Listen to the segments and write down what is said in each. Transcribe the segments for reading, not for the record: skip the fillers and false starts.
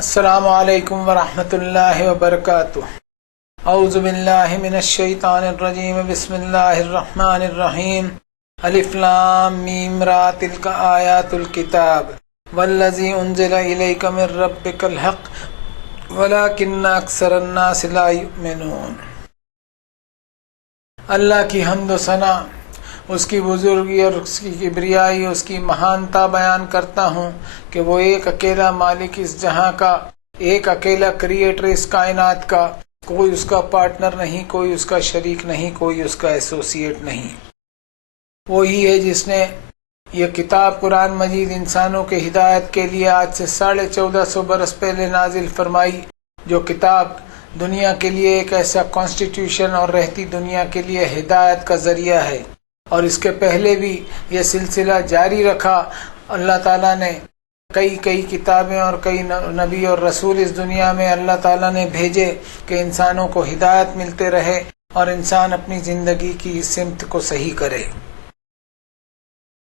السلام علیکم ورحمۃ اللہ وبرکاتہ۔ اعوذ باللہ من الشیطان الرجیم، بسم اللہ الرحمن الرحیم۔ الف لام میم را، تلک آیات الکتاب والذی انزل الیک من ربک الحق ولکن اکثر الناس لا یؤمنون۔ اللہ کی حمد و ثنا، اس کی بزرگی اور اس کی کبریائی، اس کی مہانتا بیان کرتا ہوں کہ وہ ایک اکیلا مالک اس جہاں کا، ایک اکیلا کریٹر اس کائنات کا، کوئی اس کا پارٹنر نہیں، کوئی اس کا شریک نہیں، کوئی اس کا ایسوسیٹ نہیں۔ وہی ہے جس نے یہ کتاب قرآن مجید انسانوں کے ہدایت کے لیے آج سے 1450 برس پہلے نازل فرمائی، جو کتاب دنیا کے لیے ایک ایسا کانسٹیٹیوشن اور رہتی دنیا کے لیے ہدایت کا ذریعہ ہے۔ اور اس کے پہلے بھی یہ سلسلہ جاری رکھا۔ اللہ تعالیٰ نے کئی کتابیں اور کئی نبی اور رسول اس دنیا میں اللہ تعالیٰ نے بھیجے کہ انسانوں کو ہدایت ملتے رہے اور انسان اپنی زندگی کی سمت کو صحیح کرے۔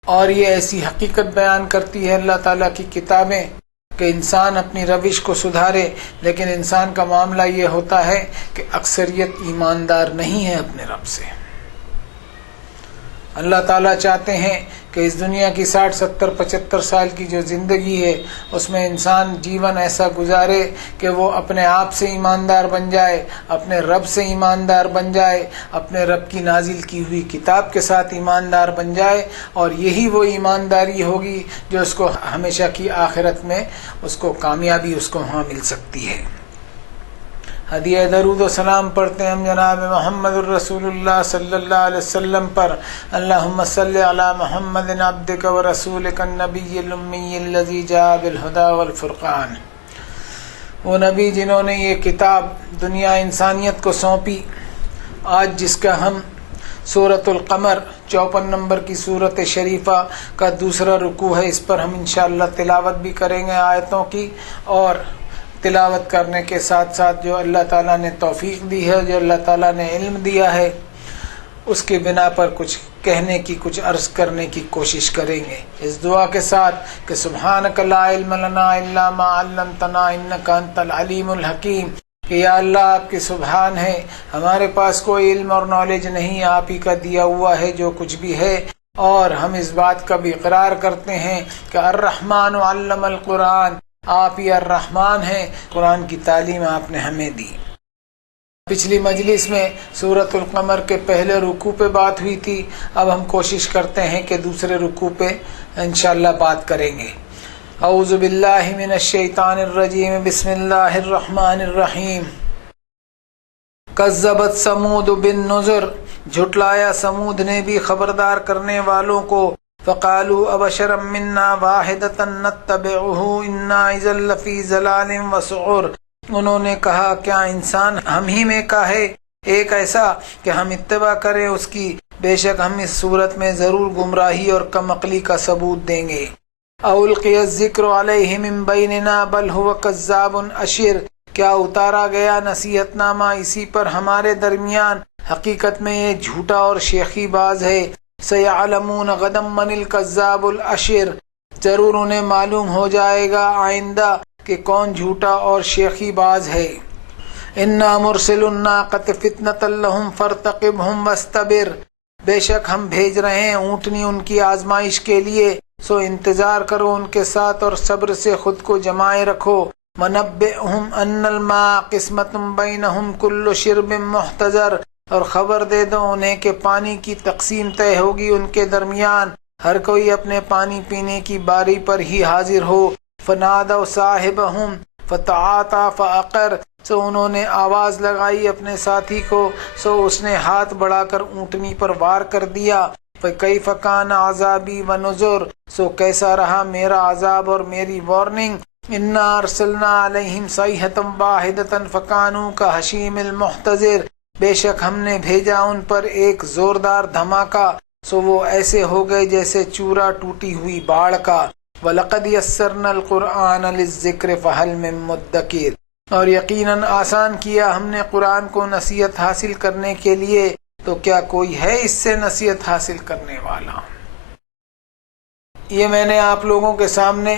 اور یہ ایسی حقیقت بیان کرتی ہے اللہ تعالیٰ کی کتابیں کہ انسان اپنی روش کو سدھارے، لیکن انسان کا معاملہ یہ ہوتا ہے کہ اکثریت ایماندار نہیں ہے اپنے رب سے۔ اللہ تعالیٰ چاہتے ہیں کہ اس دنیا کی 60 70 75 سال کی جو زندگی ہے اس میں انسان جیون ایسا گزارے کہ وہ اپنے آپ سے ایماندار بن جائے، اپنے رب سے ایماندار بن جائے، اپنے رب کی نازل کی ہوئی کتاب کے ساتھ ایماندار بن جائے، اور یہی وہ ایمانداری ہوگی جو اس کو ہمیشہ کی آخرت میں اس کو کامیابی اس کو وہاں مل سکتی ہے۔ ہدیہ درود و سلام پڑھتے ہیں ہم جناب محمد الرسول اللہ صلی اللہ علیہ وسلم پر۔ اللہم صلی علی محمد عبدک و رسولک النبی الامی الذی جاء بالہدی والفرقان۔ وہ نبی جنہوں نے یہ کتاب دنیا انسانیت کو سونپی۔ آج جس کا ہم سورۃ القمر 54 نمبر کی سورۃ شریفہ کا دوسرا رکوع ہے، اس پر ہم انشاءاللہ تلاوت بھی کریں گے آیتوں کی، اور تلاوت کرنے کے ساتھ ساتھ جو اللہ تعالیٰ نے توفیق دی ہے، جو اللہ تعالیٰ نے علم دیا ہے، اس کی بنا پر کچھ کہنے کی، کچھ عرض کرنے کی کوشش کریں گے، اس دعا کے ساتھ کہ سبحانک لا علم لنا الا ما علمتنا انک انت العلیم الحکیم، کہ یا اللہ آپ کی سبحان ہے، ہمارے پاس کوئی علم اور نالج نہیں، آپ ہی کا دیا ہوا ہے جو کچھ بھی ہے۔ اور ہم اس بات کا بھی اقرار کرتے ہیں کہ الرحمن علم القرآن، آپ ہی الرحمن ہیں، قرآن کی تعلیم آپ نے ہمیں دی۔ پچھلی مجلس میں سورۃ القمر کے پہلے رکوع پہ بات ہوئی تھی، اب ہم کوشش کرتے ہیں کہ دوسرے رکوع پہ انشاءاللہ بات کریں گے۔ اعوذ باللہ من الشیطان الرجیم، بسم اللہ الرحمن الرحیم۔ کذبت ثمود بالنذر، جھٹلایا سمود نے بھی خبردار کرنے والوں کو۔ فقالوا ابشرا منا واحدۃ نتبعہ انا اذا لفی ضلال وسعر، انہوں نے کہا کیا انسان ہم ہی میں کا ہے ایک ایسا کہ ہم اتباع کریں اس کی، بے شک ہم اس صورت میں ضرور گمراہی اور کم عقلی کا ثبوت دیں گے۔ اولقی الذکر علیہ من بیننا بل هو کذاب اشر، کیا اتارا گیا نصیحت نامہ اسی پر ہمارے درمیان، حقیقت میں یہ جھوٹا اور شیخی باز ہے۔ سیعلمون غدا من الکذاب الاشر، ضرور انہیں معلوم ہو جائے گا آئندہ کہ کون جھوٹا اور شیخی باز ہے۔ انا مرسل الناقۃ فتنۃ لہم فارتقبہم واصطبر، بے شک ہم بھیج رہے ہیں اونٹنی ان کی آزمائش کے لیے، سو انتظار کرو ان کے ساتھ اور صبر سے خود کو جمائے رکھو۔ ونبئہم ان الماء قسمۃ بینہم کل شرب محتضر، اور خبر دے دو انہیں کہ پانی کی تقسیم طے ہوگی ان کے درمیان، ہر کوئی اپنے پانی پینے کی باری پر ہی حاضر ہو۔ فنادوا صاحبہم فتعاطی فعقر، سو انہوں نے آواز لگائی اپنے ساتھی کو، سو اس نے ہاتھ بڑھا کر اونٹنی پر وار کر دیا۔ فکیف کان عذابی ونذر، سو کیسا رہا میرا عذاب اور میری وارننگ۔ انا ارسلنا علیہم صیحۃ واحدۃ فکانوا کحشیم المحتضر، بے شک ہم نے بھیجا ان پر ایک زوردار دھماکہ، سو وہ ایسے ہو گئے جیسے چورا ٹوٹی ہوئی باڑ کا۔ وَلَقَدْ يَسَّرْنَا الْقُرْآنَ لِلذِّكْرِ فَهَلْ مِن مُّدَّكِرٍ، اور یقیناً آسان کیا ہم نے قرآن کو نصیحت حاصل کرنے کے لیے، تو کیا کوئی ہے اس سے نصیحت حاصل کرنے والا؟ یہ میں نے آپ لوگوں کے سامنے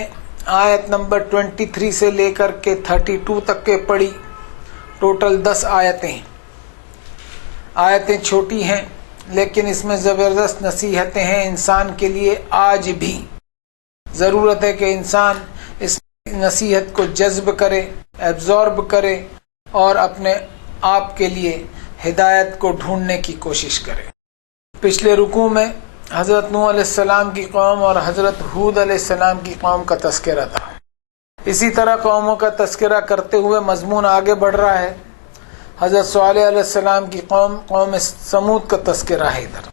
آیت نمبر 23 سے لے کر کے 32 تک کے پڑھی. ٹوٹل 10 آیتیں. آیتیں چھوٹی ہیں لیکن اس میں زبردست نصیحتیں ہیں انسان کے لیے. آج بھی ضرورت ہے کہ انسان اس نصیحت کو جذب کرے، ایبزارب کرے اور اپنے آپ کے لیے ہدایت کو ڈھونڈنے کی کوشش کرے. پچھلے رکوع میں حضرت نوح علیہ السلام کی قوم اور حضرت ہود علیہ السلام کی قوم کا تذکرہ تھا. اسی طرح قوموں کا تذکرہ کرتے ہوئے مضمون آگے بڑھ رہا ہے. حضرت صالح علیہ السلام کی قوم سمود کا تذکرہ ہے. ادھر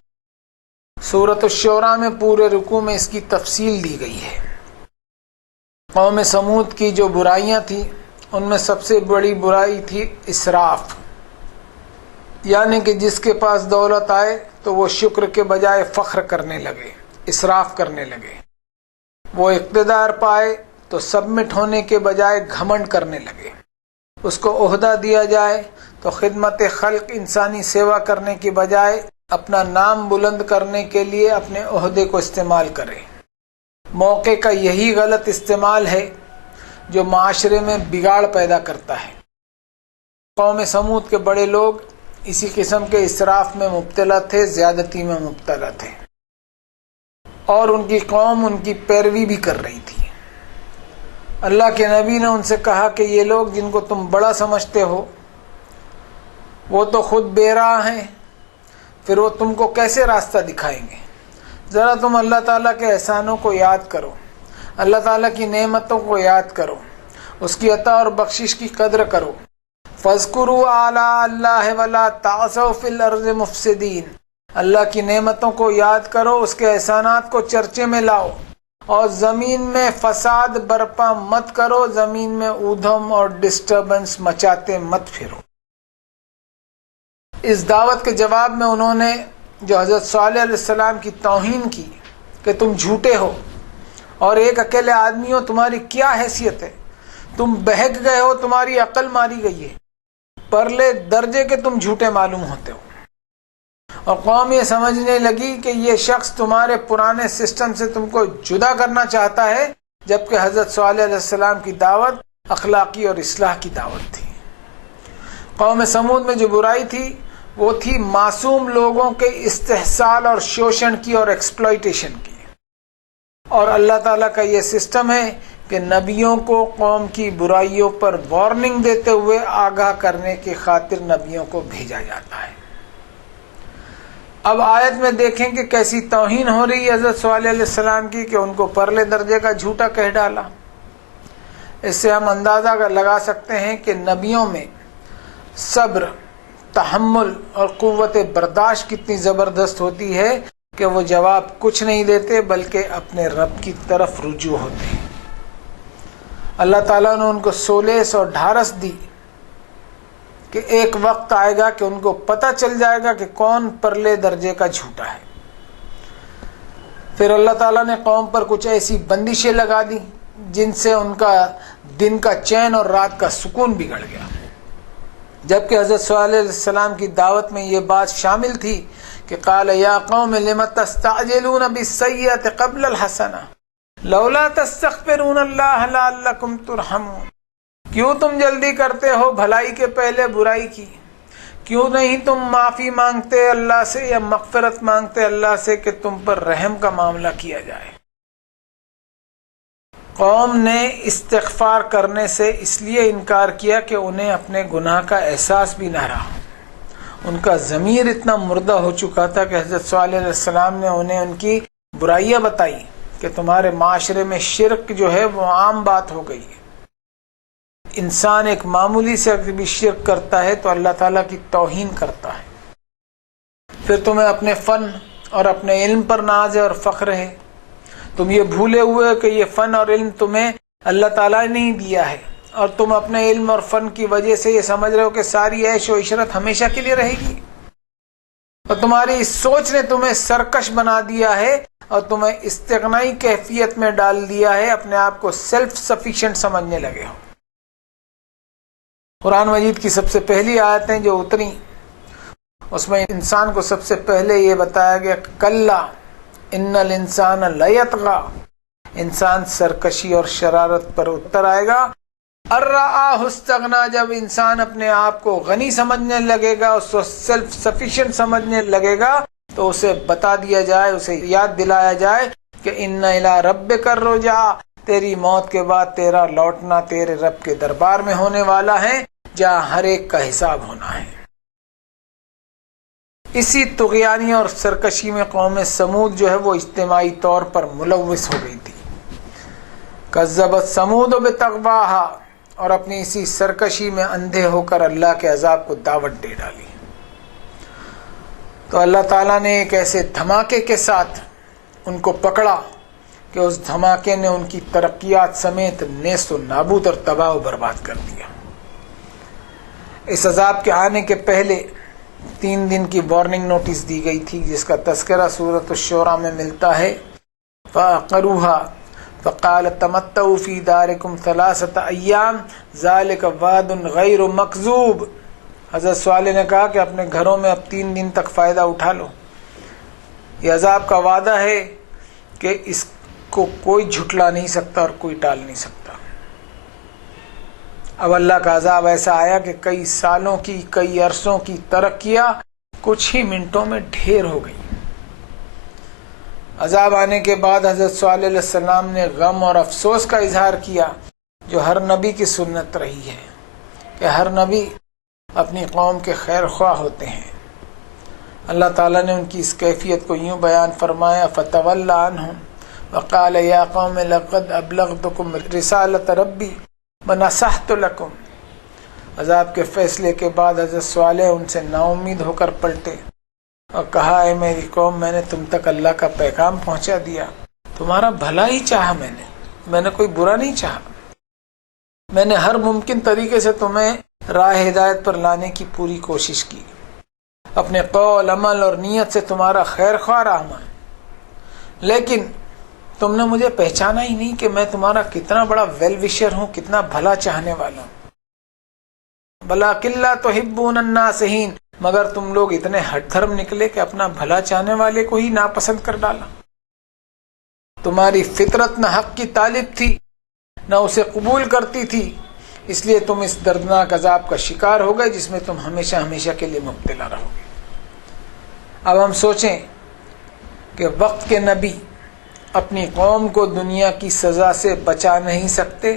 سورۃ الشعراء میں پورے رکوع میں اس کی تفصیل دی گئی ہے. قوم سمود کی جو برائیاں تھیں ان میں سب سے بڑی برائی تھی اسراف، یعنی کہ جس کے پاس دولت آئے تو وہ شکر کے بجائے فخر کرنے لگے، اسراف کرنے لگے. وہ اقتدار پائے تو سبمٹ ہونے کے بجائے گھمنڈ کرنے لگے. اس کو عہدہ دیا جائے تو خدمت خلق انسانی سیوا کرنے کی بجائے اپنا نام بلند کرنے کے لیے اپنے عہدے کو استعمال کرے. موقع کا یہی غلط استعمال ہے جو معاشرے میں بگاڑ پیدا کرتا ہے. قوم سمود کے بڑے لوگ اسی قسم کے اسراف میں مبتلا تھے، زیادتی میں مبتلا تھے، اور ان کی قوم ان کی پیروی بھی کر رہی تھی. اللہ کے نبی نے ان سے کہا کہ یہ لوگ جن کو تم بڑا سمجھتے ہو وہ تو خود بے راہ ہیں، پھر وہ تم کو کیسے راستہ دکھائیں گے؟ ذرا تم اللہ تعالیٰ کے احسانوں کو یاد کرو، اللہ تعالیٰ کی نعمتوں کو یاد کرو، اس کی عطا اور بخشش کی قدر کرو. فَاذْكُرُوا آلَاءَ اللَّهِ وَلَا تَعْثَوْا فِي الْأَرْضِ مُفْسِدِينَ. اللہ کی نعمتوں کو یاد کرو، اس کے احسانات کو چرچے میں لاؤ، اور زمین میں فساد برپا مت کرو، زمین میں اودھم اور ڈسٹربنس مچاتے مت پھرو. اس دعوت کے جواب میں انہوں نے جو حضرت صالح علیہ السلام کی توہین کی کہ تم جھوٹے ہو اور ایک اکیلے آدمی ہو، تمہاری کیا حیثیت ہے، تم بہک گئے ہو، تمہاری عقل ماری گئی ہے، پرلے درجے کے تم جھوٹے معلوم ہوتے ہو. اور قوم یہ سمجھنے لگی کہ یہ شخص تمہارے پرانے سسٹم سے تم کو جدا کرنا چاہتا ہے، جبکہ حضرت صالح علیہ السلام کی دعوت اخلاقی اور اصلاح کی دعوت تھی. قوم سمود میں جو برائی تھی وہ تھی معصوم لوگوں کے استحصال اور شوشن کی اور ایکسپلائٹیشن کی. اور اللہ تعالیٰ کا یہ سسٹم ہے کہ نبیوں کو قوم کی برائیوں پر وارننگ دیتے ہوئے آگاہ کرنے کی خاطر نبیوں کو بھیجا جاتا ہے. اب آیت میں دیکھیں کہ کیسی توہین ہو رہی ہے حضرت صالح علیہ السلام کی کہ ان کو پرلے درجے کا جھوٹا کہہ ڈالا. اس سے ہم اندازہ لگا سکتے ہیں کہ نبیوں میں صبر، تحمل اور قوت برداشت کتنی زبردست ہوتی ہے کہ وہ جواب کچھ نہیں دیتے بلکہ اپنے رب کی طرف رجوع ہوتے ہیں. اللہ تعالیٰ نے ان کو سولیس اور ڈھارس دی کہ ایک وقت آئے گا کہ ان کو پتہ چل جائے گا کہ کون پرلے درجے کا جھوٹا ہے. پھر اللہ تعالیٰ نے قوم پر کچھ ایسی بندشیں لگا دی جن سے ان کا دن کا چین اور رات کا سکون بگڑ گیا. جبکہ حضرت صالح علیہ السلام کی دعوت میں یہ بات شامل تھی کہ قال یا قوم لم تستعجلون بالسیئۃ قبل الحسنہ لولا تستغفرون اللہ لعلکم ترحمون. کیوں تم جلدی کرتے ہو بھلائی کے پہلے برائی کی؟ کیوں نہیں تم معافی مانگتے اللہ سے یا مغفرت مانگتے اللہ سے کہ تم پر رحم کا معاملہ کیا جائے؟ قوم نے استغفار کرنے سے اس لیے انکار کیا کہ انہیں اپنے گناہ کا احساس بھی نہ رہا. ان کا ضمیر اتنا مردہ ہو چکا تھا کہ حضرت صالح علیہ السلام نے انہیں ان کی برائیاں بتائی کہ تمہارے معاشرے میں شرک جو ہے وہ عام بات ہو گئی ہے. انسان ایک معمولی سے اگر بھی شرک کرتا ہے تو اللہ تعالیٰ کی توہین کرتا ہے. پھر تمہیں اپنے فن اور اپنے علم پر ناز ہے اور فخر ہے. تم یہ بھولے ہوئے کہ یہ فن اور علم تمہیں اللہ تعالیٰ نے ہی دیا ہے، اور تم اپنے علم اور فن کی وجہ سے یہ سمجھ رہے ہو کہ ساری عیش و عشرت ہمیشہ کے لیے رہے گی. اور تمہاری اس سوچ نے تمہیں سرکش بنا دیا ہے اور تمہیں استغنائی کیفیت میں ڈال دیا ہے، اپنے آپ کو سیلف سفیشینٹ سمجھنے لگے ہو. قرآن مجید کی سب سے پہلی آیتیں جو اتری اس میں انسان کو سب سے پہلے یہ بتایا گیا کلا ان الانسان لیطغی، انسان سرکشی اور شرارت پر اتر آئے گا۔ الرآہ استغنا، جب انسان اپنے آپ کو غنی سمجھنے لگے گا، اس کو سیلف سفیشینٹ سمجھنے لگے گا، تو اسے بتا دیا جائے، اسے یاد دلایا جائے کہ ان الی ربک الرجع، تیری موت کے بعد تیرا لوٹنا تیرے رب کے دربار میں ہونے والا ہے، جہاں ہر ایک کا حساب ہونا ہے۔ اسی طغیانی اور سرکشی میں قوم سمود جو ہے وہ اجتماعی طور پر ملوث ہو گئی تھی۔ کذبت سمود بطغواہا، اور اپنی اسی سرکشی میں اندھے ہو کر اللہ کے عذاب کو دعوت دے ڈالی۔ تو اللہ تعالیٰ نے ایک ایسے دھماکے کے ساتھ ان کو پکڑا کہ اس دھماکے نے ان کی ترقیات سمیت نیست و نابود اور تباہ و برباد کر دیا۔ اس عذاب کے آنے کے پہلے 3 دن کی وارننگ نوٹس دی گئی تھی، جس کا تذکرہ سورۃ الشورى میں ملتا ہے۔ فَعَقَرُوهَا فَقَالَ تَمَتَّعُوا فِي دَارِكُمْ 3 أَيَّامٍ ذَلِكَ وَعْدٌ غَيْرُ مَكْذُوبٍ۔ حضرت صالح نے کہا کہ اپنے گھروں میں اب 3 دن تک فائدہ اٹھا لو، یہ عذاب کا وعدہ ہے کہ اس کو کوئی جھٹلا نہیں سکتا اور کوئی ٹال نہیں سکتا۔ اب اللہ کا عذاب ایسا آیا کہ کئی سالوں کی، کئی عرصوں کی ترقیاں کچھ ہی منٹوں میں ڈھیر ہو گئی۔ عذاب آنے کے بعد حضرت صالح علیہ السلام نے غم اور افسوس کا اظہار کیا، جو ہر نبی کی سنت رہی ہے کہ ہر نبی اپنی قوم کے خیر خواہ ہوتے ہیں۔ اللہ تعالیٰ نے ان کی اس کیفیت کو یوں بیان فرمایا، فَتَوَلَّ عَنْهُمْ وَقَالَ يَا قَوْمِ لَقَدْ أَبْلَغْتُكُمْ رِسَالَةَ رَبِّي وَنَصَحْتُ لَكُمْ۔ عذاب کے فیصلے کے بعد حضرت صالح ان سے نا امید ہو کر پلٹے اور کہا، اے میری قوم، میں نے تم تک اللہ کا پیغام پہنچا دیا، تمہارا بھلا ہی چاہا، میں نے کوئی برا نہیں چاہا، میں نے ہر ممکن طریقے سے تمہیں راہ ہدایت پر لانے کی پوری کوشش کی، اپنے قول، عمل اور نیت سے تمہارا خیر خواہ رہا میں، لیکن تم نے مجھے پہچانا ہی نہیں کہ میں تمہارا کتنا بڑا ویل وشر ہوں، کتنا بھلا چاہنے والا ہوں۔ وَلَٰكِن لَّا تُحِبُّونَ النَّاصِحِينَ، مگر تم لوگ اتنے ہٹ دھرم نکلے کہ اپنا بھلا چاہنے والے کو ہی ناپسند کر ڈالا۔ تمہاری فطرت نہ حق کی طالب تھی، نہ اسے قبول کرتی تھی، اس لیے تم اس دردناک عذاب کا شکار ہو گئے، جس میں تم ہمیشہ ہمیشہ کے لیے مبتلا رہو گے۔ اب ہم سوچیں کہ وقت کے نبی اپنی قوم کو دنیا کی سزا سے بچا نہیں سکتے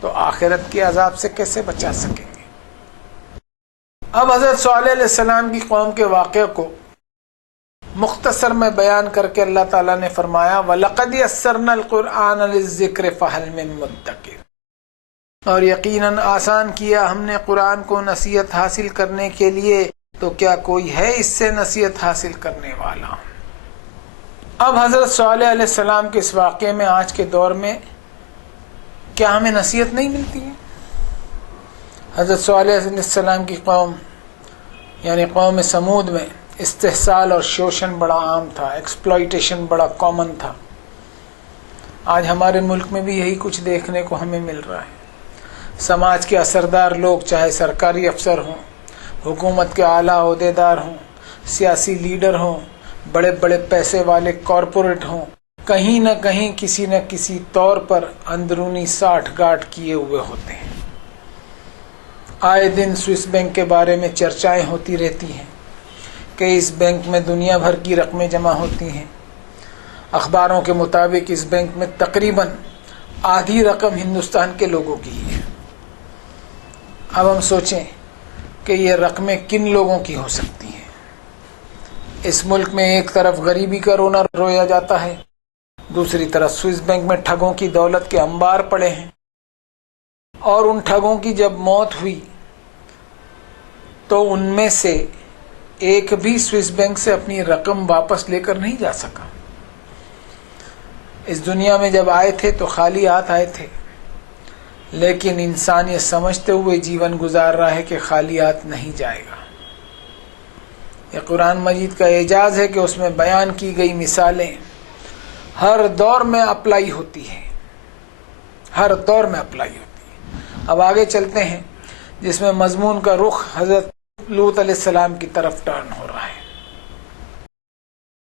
تو آخرت کے عذاب سے کیسے بچا سکیں گے؟ اب حضرت صالح علیہ السلام کی قوم کے واقعے کو مختصر میں بیان کر کے اللہ تعالیٰ نے فرمایا، وَلَقَدْ يَسَّرْنَا الْقُرْآنَ لِلذِّكْرِ فَهَلْ مِن مُدَّكِرٍ، اور یقیناً آسان کیا ہم نے قرآن کو نصیحت حاصل کرنے کے لیے، تو کیا کوئی ہے اس سے نصیحت حاصل کرنے والا؟ اب حضرت صالح علیہ السلام کے اس واقعے میں آج کے دور میں کیا ہمیں نصیحت نہیں ملتی ہے؟ حضرت صالح علیہ السلام کی قوم یعنی قوم سمود میں استحصال اور شوشن بڑا عام تھا، ایکسپلائٹیشن بڑا کامن تھا۔ آج ہمارے ملک میں بھی یہی کچھ دیکھنے کو ہمیں مل رہا ہے۔ سماج کے اثردار لوگ، چاہے سرکاری افسر ہوں، حکومت کے اعلیٰ عہدیدار ہوں، سیاسی لیڈر ہوں، بڑے بڑے پیسے والے کارپوریٹ ہوں، کہیں نہ کہیں کسی نہ کسی طور پر اندرونی ساٹھ گاٹھ کیے ہوئے ہوتے ہیں۔ آئے دن سوئس بینک کے بارے میں چرچائیں ہوتی رہتی ہیں کہ اس بینک میں دنیا بھر کی رقمیں جمع ہوتی ہیں۔ اخباروں کے مطابق اس بینک میں تقریباً آدھی رقم ہندوستان کے لوگوں کی ہے۔ اب ہم سوچیں کہ یہ رقمیں کن لوگوں کی ہو سکتی ہیں؟ اس ملک میں ایک طرف غریبی کا رونا رویا جاتا ہے، دوسری طرف سوئس بینک میں ٹھگوں کی دولت کے انبار پڑے ہیں، اور ان ٹھگوں کی جب موت ہوئی تو ان میں سے ایک بھی سوئس بینک سے اپنی رقم واپس لے کر نہیں جا سکا۔ اس دنیا میں جب آئے تھے تو خالی ہاتھ آئے تھے، لیکن انسان یہ سمجھتے ہوئے جیون گزار رہا ہے کہ خالی ہاتھ نہیں جائے گا۔ یہ قرآن مجید کا اعجاز ہے کہ اس میں بیان کی گئی مثالیں ہر دور میں اپلائی ہوتی ہیں، ہر دور میں اپلائی ہوتی ہے۔ اب آگے چلتے ہیں، جس میں مضمون کا رخ حضرت لوط علیہ السلام کی طرف ٹرن ہو رہا ہے۔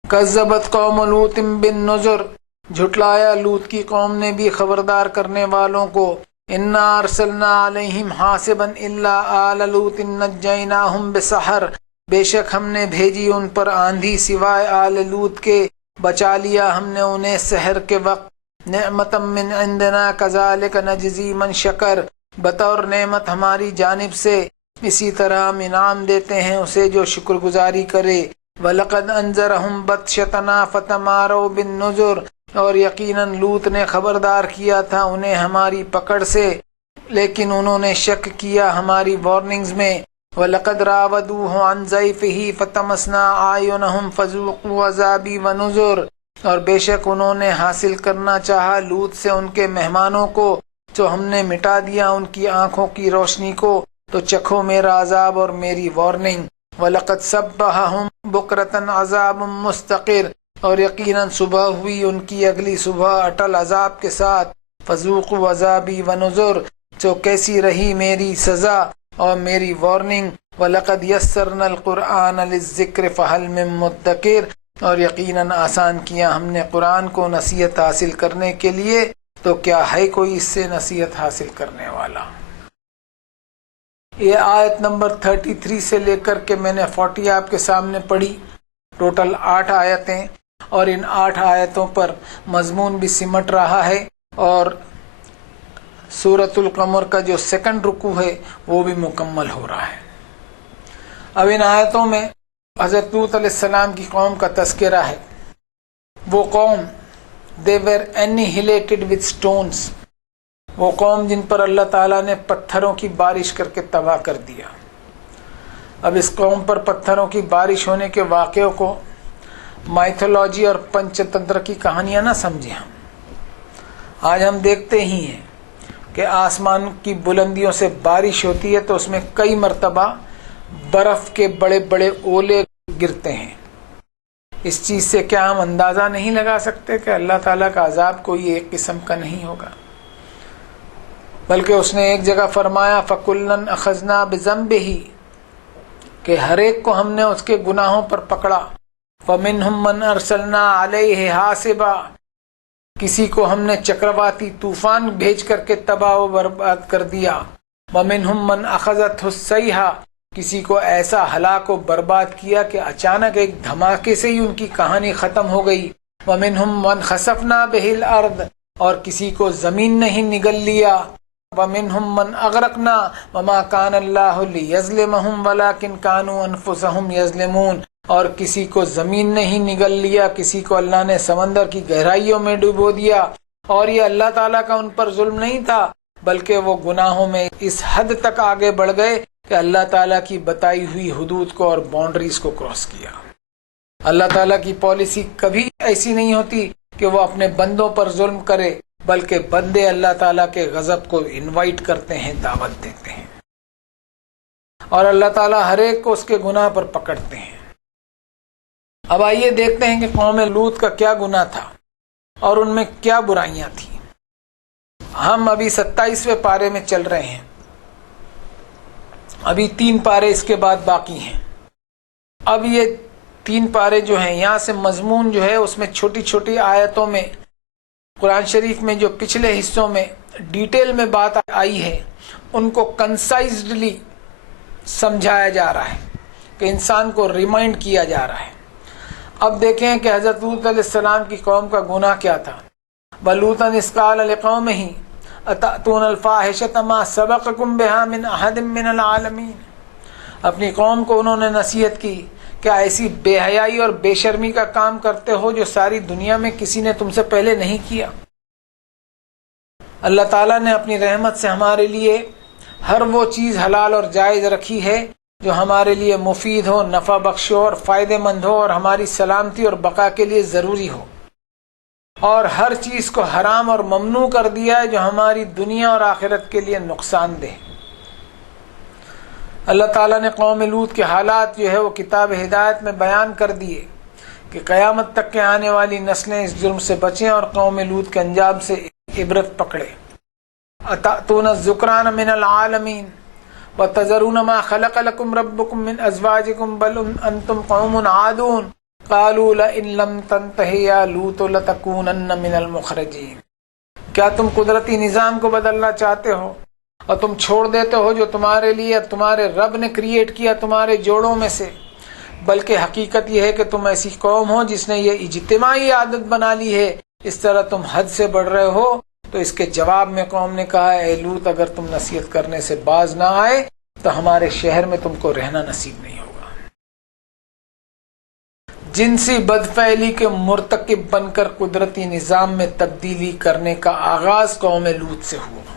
کذبت قوم لوط بالنذر، جھٹلایا لوط کی قوم نے بھی خبردار کرنے والوں کو، انا ارسلنا علیہم حاسبا الا آل لوط نجیناہم بسحر، بے شک ہم نے بھیجی ان پر آندھی سوائے آل لوط کے، بچا لیا ہم نے انہیں سحر کے وقت، نعمتا من عندنا کذالک نجزی من شکر، بطور نعمت ہماری جانب سے، اسی طرح ہم انعام دیتے ہیں اسے جو شکر گزاری کرے۔ وَلَقَدْ أَنذَرَهُمْ بَطْشَتَنَا فَتَمَارَوْا بِالنُّذُرِ، اور یقیناً لوط نے خبردار کیا تھا انہیں ہماری پکڑ سے، لیکن انہوں نے شک کیا ہماری وارننگز میں۔ وَلَقَدْ رَاوَدُوهُ عَنْ ضَيْفِهِ فَطَمَسْنَا أَعْيُنَهُمْ فَذُوقُوا عَذَابِي وَنُذُرِ، اور بے شک انہوں نے حاصل کرنا چاہا لوط سے ان کے مہمانوں کو، تو ہم نے مٹا دیا ان کی آنکھوں کی روشنی کو، تو چکھو میرا عذاب اور میری وارننگ۔ وَلَقَدْ صَبَّحَهُمْ بُكْرَةً عَذَابٌ مُسْتَقِرٌ، اور یقیناً صبح ہوئی ان کی اگلی صبح اٹل عذاب کے ساتھ، فَذُوقُوا عَذَابِي وَنُذُرِ، تو کیسی رہی میری سزا اور میری وارننگ۔ وَلَقَدْ يَسَّرْنَا الْقُرْآنَ لِلذِّكْرِ فَهَلْ مِن مُدَّكِرٍ، اور یقیناً آسان کیا ہم نے قرآن کو نصیحت حاصل کرنے کے لیے، تو کیا ہے کوئی اس سے نصیحت حاصل کرنے والا۔ یہ آیت نمبر 33 سے لے کر کے میں نے 40 آپ کے سامنے پڑھی، ٹوٹل 8 آیتیں، اور ان 8 آیتوں پر مضمون بھی سمٹ رہا ہے، اور سورۃ القمر کا جو سیکنڈ رکوع ہے وہ بھی مکمل ہو رہا ہے۔ اب ان آیتوں میں حضرت لوط علیہ السلام کی قوم کا تذکرہ ہے۔ وہ قوم they were annihilated with stones، وہ قوم جن پر اللہ تعالیٰ نے پتھروں کی بارش کر کے تباہ کر دیا۔ اب اس قوم پر پتھروں کی بارش ہونے کے واقعوں کو مائتھولوجی اور پنچ تنتر کی کہانیاں نہ سمجھیں۔ آج ہم دیکھتے ہی ہیں کہ آسمان کی بلندیوں سے بارش ہوتی ہے تو اس میں کئی مرتبہ برف کے بڑے بڑے اولے گرتے ہیں۔ اس چیز سے کیا ہم اندازہ نہیں لگا سکتے کہ اللہ تعالیٰ کا عذاب کوئی ایک قسم کا نہیں ہوگا، بلکہ اس نے ایک جگہ فرمایا فَكُلًّا أَخَذْنَا بِذَنبِهِ، کہ ہر ایک کو ہم نے اس کے گناہوں پر پکڑا۔ فَمِنْهُمْ مَنْ أَرْسَلْنَا عَلَيْهِ حَاصِبًا، کسی کو ہم نے چکرواتی طوفان بھیج کر کے تباہ و برباد کر دیا۔ وَمِنْهُمْ مَنْ أَخَذَتْهُ الصَّيْحَةُ، کسی کو ایسا ہلاک و برباد کیا کہ اچانک ایک دھماکے سے ہی ان کی کہانی ختم ہو گئی۔ وَمِنْهُمْ مَنْ خَسَفْنَا بِهِ الْأَرْضَ، اور کسی کو زمین نے ہی نگل لیا۔ وَمِنْهُمْ مَنْ أَغْرَقْنَا وَمَا كَانَ اللَّهُ لِيَظْلِمَهُمْ وَلَكِنْ كَانُوا أَنفُسَهُمْ يَظْلِمُونَ، اور کسی کو زمین نے ہی نگل لیا، کسی کو اللہ نے سمندر کی گہرائیوں میں ڈبو دیا، اور یہ اللہ تعالیٰ کا ان پر ظلم نہیں تھا، بلکہ وہ گناہوں میں اس حد تک آگے بڑھ گئے کہ اللہ تعالیٰ کی بتائی ہوئی حدود کو اور باؤنڈریز کو کراس کیا۔ اللہ تعالیٰ کی پالیسی کبھی ایسی نہیں ہوتی کہ وہ اپنے بندوں پر ظلم کرے، بلکہ بندے اللہ تعالیٰ کے غضب کو انوائٹ کرتے ہیں، دعوت دیتے ہیں، اور اللہ تعالیٰ ہر ایک کو اس کے گناہ پر پکڑتے ہیں۔ اب آئیے دیکھتے ہیں کہ قوم لوط کا کیا گناہ تھا اور ان میں کیا برائیاں تھیں۔ ہم ابھی 27ویں پارے میں چل رہے ہیں، ابھی 3 پارے اس کے بعد باقی ہیں۔ اب یہ 3 پارے جو ہیں، یہاں سے مضمون جو ہے اس میں چھوٹی چھوٹی آیتوں میں قرآن شریف میں جو پچھلے حصوں میں ڈیٹیل میں بات آئی ہے ان کو کنسائزڈلی سمجھایا جا رہا ہے، کہ انسان کو ریمائنڈ کیا جا رہا ہے۔ اب دیکھیں کہ حضرت لوط علیہ السلام کی قوم کا گناہ کیا تھا۔ وَلُوطًا إِذْ قَالَ لِقَوْمِهِ أَتَأْتُونَ الْفَاحِشَةَ مَا سَبَقَكُم بِهَا مِنْ أَحَدٍ مِّنَ الْعَالَمِينَ، اپنی قوم کو انہوں نے نصیحت کی، کیا ایسی بے حیائی اور بے شرمی کا کام کرتے ہو جو ساری دنیا میں کسی نے تم سے پہلے نہیں کیا۔ اللہ تعالیٰ نے اپنی رحمت سے ہمارے لیے ہر وہ چیز حلال اور جائز رکھی ہے جو ہمارے لیے مفید ہو، نفع بخش ہو اور فائدہ مند ہو اور ہماری سلامتی اور بقا کے لیے ضروری ہو، اور ہر چیز کو حرام اور ممنوع کر دیا ہے جو ہماری دنیا اور آخرت کے لیے نقصان دہ۔ اللہ تعالیٰ نے قوم لوط کے حالات جو ہے وہ کتاب ہدایت میں بیان کر دیے کہ قیامت تک کے آنے والی نسلیں اس جرم سے بچیں اور قوم لوط کے انجام سے عبرت پکڑے۔ أَتَأْتُونَ الذُّكْرَانَ مِنَ الْعَالَمِينَ وَتَذَرُونَ مَا خَلَقَ لَكُمْ رَبُّكُم مِّنْ أَزْوَاجِكُمْ بَلْ أَنْتُمْ قَوْمٌ عَادُونَ، قالوا لئن لم تنتهي يا لوط لتكونن من المخرجين. کیا تم قدرتی نظام کو بدلنا چاہتے ہو اور تم چھوڑ دیتے ہو جو تمہارے لیے تمہارے رب نے کریٹ کیا تمہارے جوڑوں میں سے؟ بلکہ حقیقت یہ ہے کہ تم ایسی قوم ہو جس نے یہ اجتماعی عادت بنا لی ہے. اس طرح تم حد سے بڑھ رہے ہو. تو اس کے جواب میں قوم نے کہا اے لوط اگر تم نصیحت کرنے سے باز نہ آئے تو ہمارے شہر میں تم کو رہنا نصیب نہیں ہوگا. جنسی بدفعلی کے مرتکب بن کر قدرتی نظام میں تبدیلی کرنے کا آغاز قوم لوط سے ہوا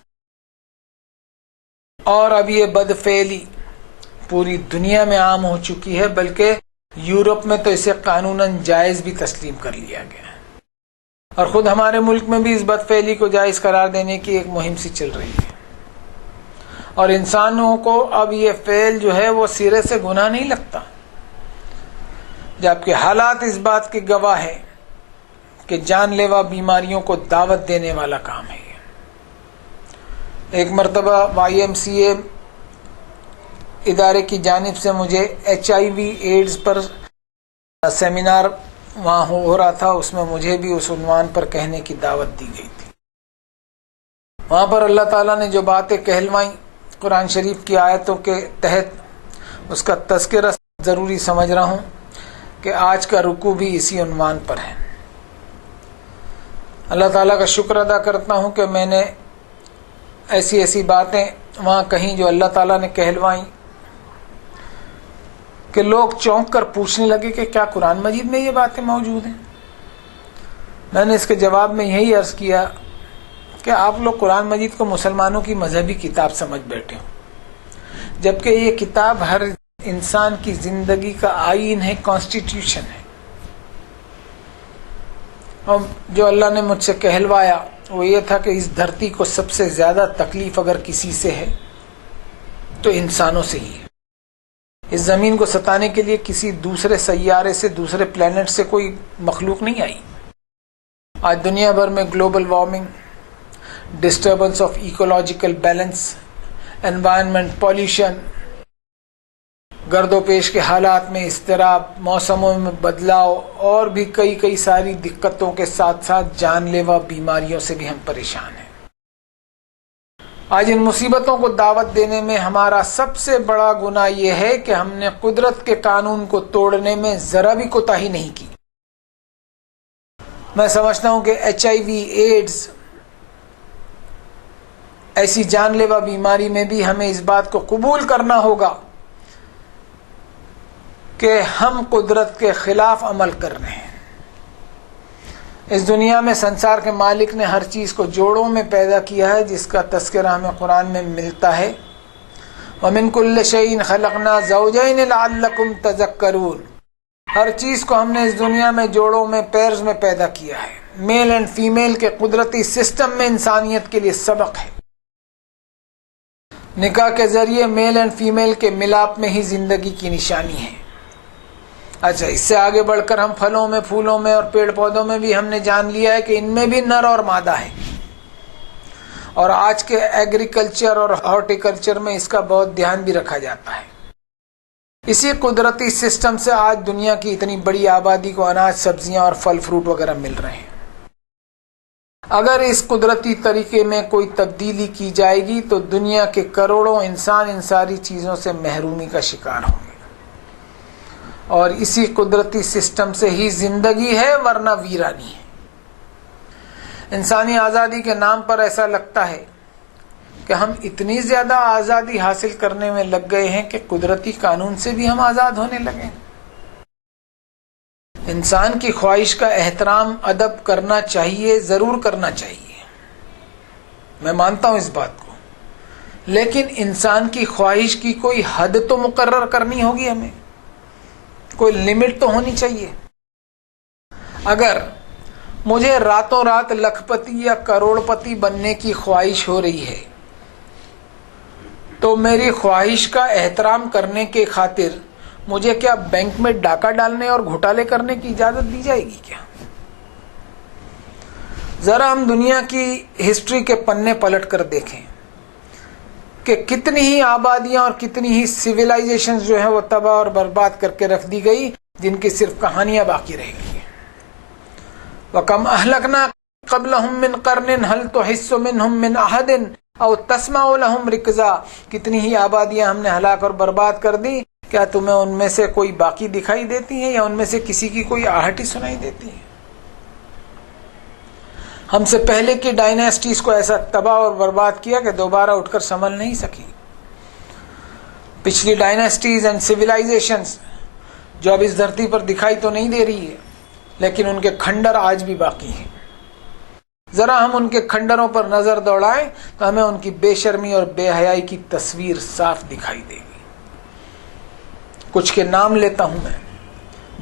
اور اب یہ بدفعلی پوری دنیا میں عام ہو چکی ہے، بلکہ یورپ میں تو اسے قانوناً جائز بھی تسلیم کر لیا گیا ہے اور خود ہمارے ملک میں بھی اس بدفعلی کو جائز قرار دینے کی ایک مہم سی چل رہی ہے. اور انسانوں کو اب یہ فعل جو ہے وہ سرے سے گناہ نہیں لگتا، جبکہ حالات اس بات کے گواہ ہیں کہ جان لیوا بیماریوں کو دعوت دینے والا کام ہے. ایک مرتبہ YMCA ادارے کی جانب سے مجھے HIV ایڈز پر سیمینار وہاں ہو رہا تھا، اس میں مجھے بھی اس عنوان پر کہنے کی دعوت دی گئی تھی. وہاں پر اللہ تعالیٰ نے جو باتیں کہلوائیں قرآن شریف کی آیتوں کے تحت، اس کا تذکرہ ضروری سمجھ رہا ہوں کہ آج کا رکوع بھی اسی عنوان پر ہے. اللہ تعالیٰ کا شکر ادا کرتا ہوں کہ میں نے ایسی باتیں وہاں کہیں جو اللہ تعالیٰ نے کہلوائیں کہ لوگ چونک کر پوچھنے لگے کہ کیا قرآن مجید میں یہ باتیں موجود ہیں. میں نے اس کے جواب میں یہی عرض کیا کہ آپ لوگ قرآن مجید کو مسلمانوں کی مذہبی کتاب سمجھ بیٹھے ہو، جبکہ یہ کتاب ہر انسان کی زندگی کا آئین ہے، کانسٹیٹیوشن ہے. اور جو اللہ نے مجھ سے کہلوایا وہ یہ تھا کہ اس دھرتی کو سب سے زیادہ تکلیف اگر کسی سے ہے تو انسانوں سے ہی ہے. اس زمین کو ستانے کے لیے کسی دوسرے سیارے سے، دوسرے پلینٹ سے کوئی مخلوق نہیں آئی. آج دنیا بھر میں global warming, disturbance of ecological balance, environment, pollution, گرد و پیش کے حالات میں اضطراب، موسموں میں بدلاؤ اور بھی کئی ساری دقتوں کے ساتھ ساتھ جان لیوا بیماریوں سے بھی ہم پریشان ہیں. آج ان مصیبتوں کو دعوت دینے میں ہمارا سب سے بڑا گناہ یہ ہے کہ ہم نے قدرت کے قانون کو توڑنے میں ذرا بھی کوتاہی نہیں کی. میں سمجھتا ہوں کہ HIV ایڈز ایسی جان لیوا بیماری میں بھی ہمیں اس بات کو قبول کرنا ہوگا کہ ہم قدرت کے خلاف عمل کر رہے ہیں. اس دنیا میں سنسار کے مالک نے ہر چیز کو جوڑوں میں پیدا کیا ہے، جس کا تذکرہ ہمیں قرآن میں ملتا ہے. وَمِن كُلِّ شَيْءٍ خَلَقْنَا زَوْجَيْنِ لَعَلَّكُمْ تَذَكَّرُونَ. ہر چیز کو ہم نے اس دنیا میں جوڑوں میں، پیرز میں پیدا کیا ہے. میل اینڈ فیمیل کے قدرتی سسٹم میں انسانیت کے لیے سبق ہے. نکاح کے ذریعے میل اینڈ فیمیل کے ملاپ میں ہی زندگی کی نشانی ہے. اچھا، اس سے آگے بڑھ کر ہم پھلوں میں، پھولوں میں اور پیڑ پودوں میں بھی ہم نے جان لیا ہے کہ ان میں بھی نر اور مادہ ہے. اور آج کے ایگریکلچر اور ہارٹیکلچر میں اس کا بہت دھیان بھی رکھا جاتا ہے. اسی قدرتی سسٹم سے آج دنیا کی اتنی بڑی آبادی کو اناج، سبزیاں اور پھل فروٹ وغیرہ مل رہے ہیں. اگر اس قدرتی طریقے میں کوئی تبدیلی کی جائے گی تو دنیا کے کروڑوں انسان ان ساری چیزوں سے محرومی کا شکار ہوں گے. اور اسی قدرتی سسٹم سے ہی زندگی ہے، ورنہ ویرانی ہے. انسانی آزادی کے نام پر ایسا لگتا ہے کہ ہم اتنی زیادہ آزادی حاصل کرنے میں لگ گئے ہیں کہ قدرتی قانون سے بھی ہم آزاد ہونے لگے. انسان کی خواہش کا احترام، ادب کرنا چاہیے، ضرور کرنا چاہیے، میں مانتا ہوں اس بات کو. لیکن انسان کی خواہش کی کوئی حد تو مقرر کرنی ہوگی، ہمیں کوئی لمٹ تو ہونی چاہیے. اگر مجھے راتوں رات لکھ پتی یا کروڑ پتی بننے کی خواہش ہو رہی ہے تو میری خواہش کا احترام کرنے کے خاطر مجھے کیا بینک میں ڈاکہ ڈالنے اور گھوٹالے کرنے کی اجازت دی جائے گی کیا؟ ذرا ہم دنیا کی ہسٹری کے پنے پلٹ کر دیکھیں کہ کتنی ہی آبادیاں اور کتنی ہی سویلائزیشن جو ہیں وہ تباہ اور برباد کر کے رکھ دی گئی جن کی صرف کہانیاں باقی رہ گئی ہیں. وَكَمْ أَهْلَكْنَا قَبْلَهُمْ مِنْ قَرْنٍ هَلْ تُحِسُّ مِنْهُمْ مِنْ أَحَدٍ أَوْ تَسْمَعُ لَهُمْ رِكْزًا. کتنی ہی آبادیاں ہم نے ہلاک اور برباد کر دی، کیا تمہیں ان میں سے کوئی باقی دکھائی دیتی ہیں یا ان میں سے کسی کی کوئی آہٹ ہی سنائی دیتی ہے؟ ہم سے پہلے کی ڈائناسٹیز کو ایسا تباہ اور برباد کیا کہ دوبارہ اٹھ کر سنبھل نہیں سکی. پچھلی ڈائناسٹیز اینڈ سویلائزیشنز جو اب اس دھرتی پر دکھائی تو نہیں دے رہی ہے، لیکن ان کے کھنڈر آج بھی باقی ہیں. ذرا ہم ان کے کھنڈروں پر نظر دوڑائیں تو ہمیں ان کی بے شرمی اور بے حیائی کی تصویر صاف دکھائی دے گی. کچھ کے نام لیتا ہوں میں: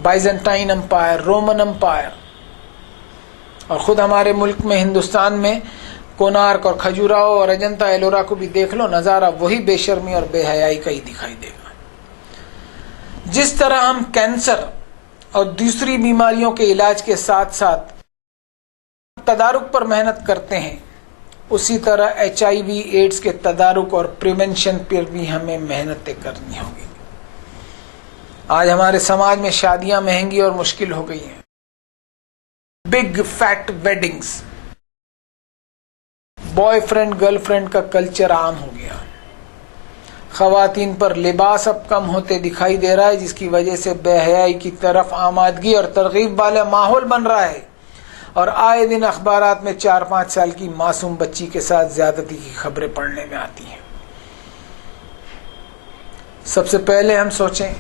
بائزنٹائن امپائر، رومن امپائر، اور خود ہمارے ملک میں ہندوستان میں کونارک اور کھجوراہو اور اجنتا ایلورا کو بھی دیکھ لو، نظارہ وہی بے شرمی اور بے حیائی کا ہی دکھائی دے گا. جس طرح ہم کینسر اور دوسری بیماریوں کے علاج کے ساتھ ساتھ تدارک پر محنت کرتے ہیں، اسی طرح HIV ایڈز کے تدارک اور پریونشن پر بھی ہمیں محنتیں کرنی ہوگی. آج ہمارے سماج میں شادیاں مہنگی اور مشکل ہو گئی ہیں. Big fat weddings, boyfriend girlfriend کا کلچر عام ہو گیا. خواتین پر لباس اب کم ہوتے دکھائی دے رہا ہے، جس کی وجہ سے بے حیائی کی طرف آمادگی اور ترغیب والا ماحول بن رہا ہے، اور آئے دن اخبارات میں 4-5 سال کی معصوم بچی کے ساتھ زیادتی کی خبریں پڑھنے میں آتی ہیں. سب سے پہلے ہم سوچیں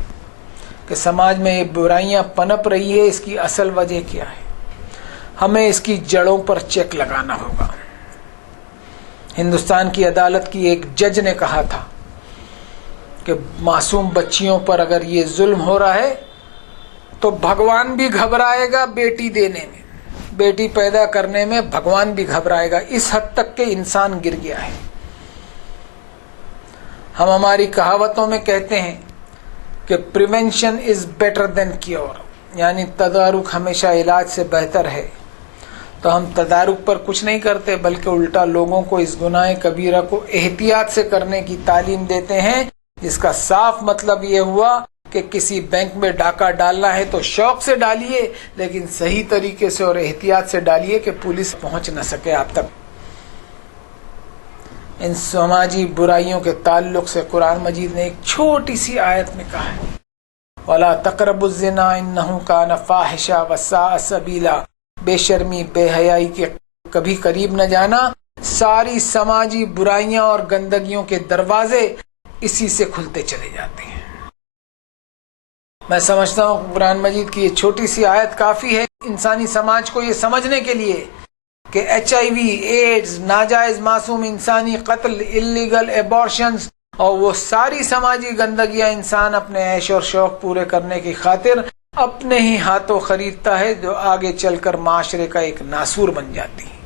کہ سماج میں یہ برائیاں پنپ رہی ہے، اس کی اصل وجہ کیا ہے؟ ہمیں اس کی جڑوں پر چیک لگانا ہوگا. ہندوستان کی عدالت کی ایک جج نے کہا تھا کہ معصوم بچیوں پر اگر یہ ظلم ہو رہا ہے تو بھگوان بھی گھبرائے گا بیٹی دینے میں، بیٹی پیدا کرنے میں بھگوان بھی گھبرائے گا. اس حد تک کہ انسان گر گیا ہے. ہم ہماری کہاوتوں میں کہتے ہیں کہ prevention is better than cure, یعنی تدارک ہمیشہ علاج سے بہتر ہے. تو ہم تدارک پر کچھ نہیں کرتے، بلکہ الٹا لوگوں کو اس گناہ کبیرہ کو احتیاط سے کرنے کی تعلیم دیتے ہیں، جس کا صاف مطلب یہ ہوا کہ کسی بینک میں ڈاکہ ڈالنا ہے تو شوق سے ڈالیے، لیکن صحیح طریقے سے اور احتیاط سے ڈالیے کہ پولیس پہنچ نہ سکے آپ تک. ان سماجی برائیوں کے تعلق سے قرآن مجید نے ایک چھوٹی سی آیت میں کہا ہے: وَلَا تَقْرَبُوا الزِّنَا إِنَّهُ كَانَ فَاحِشًا وَسَاءَ سَبِيلًا. بے شرمی بے حیائی کے کبھی قریب نہ جانا. ساری سماجی برائیاں اور گندگیوں کے دروازے اسی سے کھلتے چلے جاتے ہیں. میں سمجھتا ہوں قرآن مجید کی یہ چھوٹی سی آیت کافی ہے انسانی سماج کو یہ سمجھنے کے لیے کہ HIV ایڈز، ناجائز معصوم انسانی قتل، اللیگل ایبارشنز اور وہ ساری سماجی گندگیاں انسان اپنے عیش اور شوق پورے کرنے کی خاطر اپنے ہی ہاتھوں خریدتا ہے، جو آگے چل کر معاشرے کا ایک ناسور بن جاتی ہے.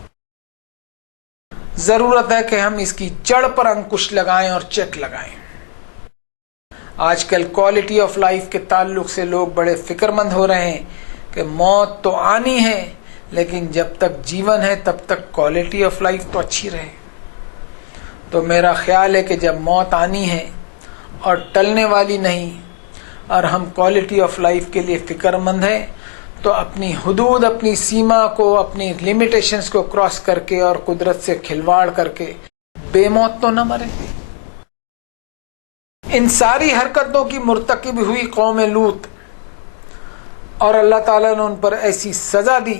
ضرورت ہے کہ ہم اس کی جڑ پر انکش لگائیں اور چیک لگائیں. آج کل کوالٹی آف لائف کے تعلق سے لوگ بڑے فکر مند ہو رہے ہیں کہ موت تو آنی ہے، لیکن جب تک جیون ہے تب تک کوالٹی آف لائف تو اچھی رہے. تو میرا خیال ہے کہ جب موت آنی ہے اور ٹلنے والی نہیں، اور ہم کوالٹی آف لائف کے لیے فکر مند ہیں، تو اپنی حدود، اپنی سیما کو، اپنی لمیٹیشنز کو کراس کر کے اور قدرت سے کھلواڑ کر کے بے موت تو نہ مرے. ان ساری حرکتوں کی مرتکب ہوئی قوم لوط، اور اللہ تعالیٰ نے ان پر ایسی سزا دی: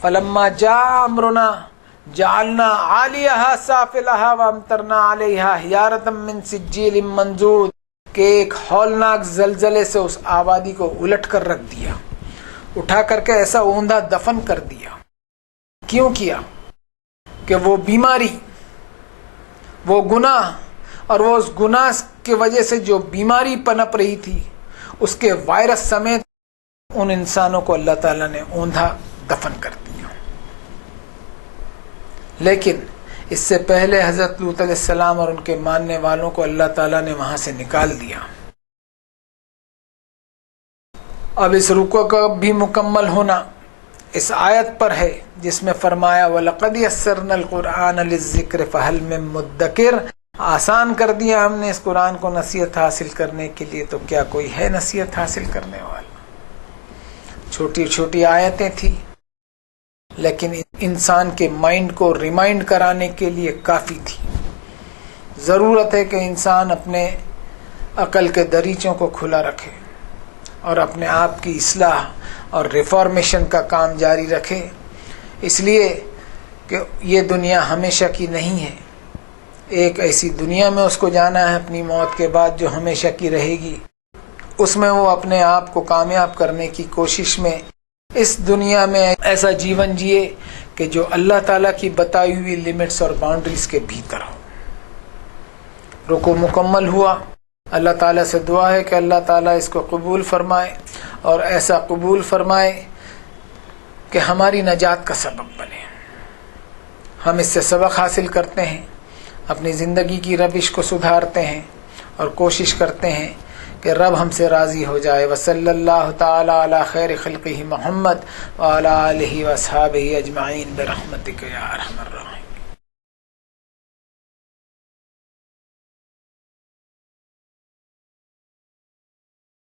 فلما جاء امرنا جعلنا عالیہا سافلہا وامطرنا علیہا حجارۃ من سجیل منضود، کہ ایک ہولناک زلزلے سے اس آبادی کو الٹ کر رکھ دیا، اٹھا کر کے ایسا اوندا دفن کر دیا. کیوں کیا؟ کہ وہ بیماری، وہ گناہ، اور وہ اس گناہ کی وجہ سے جو بیماری پنپ رہی تھی، اس کے وائرس سمیت ان انسانوں کو اللہ تعالیٰ نے اوندا دفن کر دیا. لیکن اس سے پہلے حضرت لوط علیہ السلام اور ان کے ماننے والوں کو اللہ تعالیٰ نے وہاں سے نکال دیا. اب اس رکوع کا بھی مکمل ہونا اس آیت پر ہے جس میں فرمایا: وَلَقَدْ يَسَّرْنَا الْقُرْآنَ لِلذِّكْرِ فَهَلْ مِن مُدَّكِرٍ. آسان کر دیا ہم نے اس قرآن کو نصیحت حاصل کرنے کے لیے، تو کیا کوئی ہے نصیحت حاصل کرنے والا؟ چھوٹی چھوٹی آیتیں تھیں، لیکن انسان کے مائنڈ کو ریمائنڈ کرانے کے لیے کافی تھی۔ ضرورت ہے کہ انسان اپنے عقل کے دریچوں کو کھلا رکھے اور اپنے آپ کی اصلاح اور ریفارمیشن کا کام جاری رکھے، اس لیے کہ یہ دنیا ہمیشہ کی نہیں ہے۔ ایک ایسی دنیا میں اس کو جانا ہے اپنی موت کے بعد جو ہمیشہ کی رہے گی، اس میں وہ اپنے آپ کو کامیاب کرنے کی کوشش میں اس دنیا میں ایسا جیون جیے کہ جو اللہ تعالیٰ کی بتائی ہوئی لمٹس اور باؤنڈریز کے بھیتر ہو۔ رکوع مکمل ہوا۔ اللہ تعالیٰ سے دعا ہے کہ اللہ تعالیٰ اس کو قبول فرمائے اور ایسا قبول فرمائے کہ ہماری نجات کا سبب بنے۔ ہم اس سے سبق حاصل کرتے ہیں، اپنی زندگی کی روش کو سدھارتے ہیں اور کوشش کرتے ہیں کہ رب ہم سے راضی ہو جائے۔ وصلی اللہ تعالی علی خیر خلقہ محمد وعلی آلہ واصحابہ اجمعین برحمتک یا ارحم الراحمین۔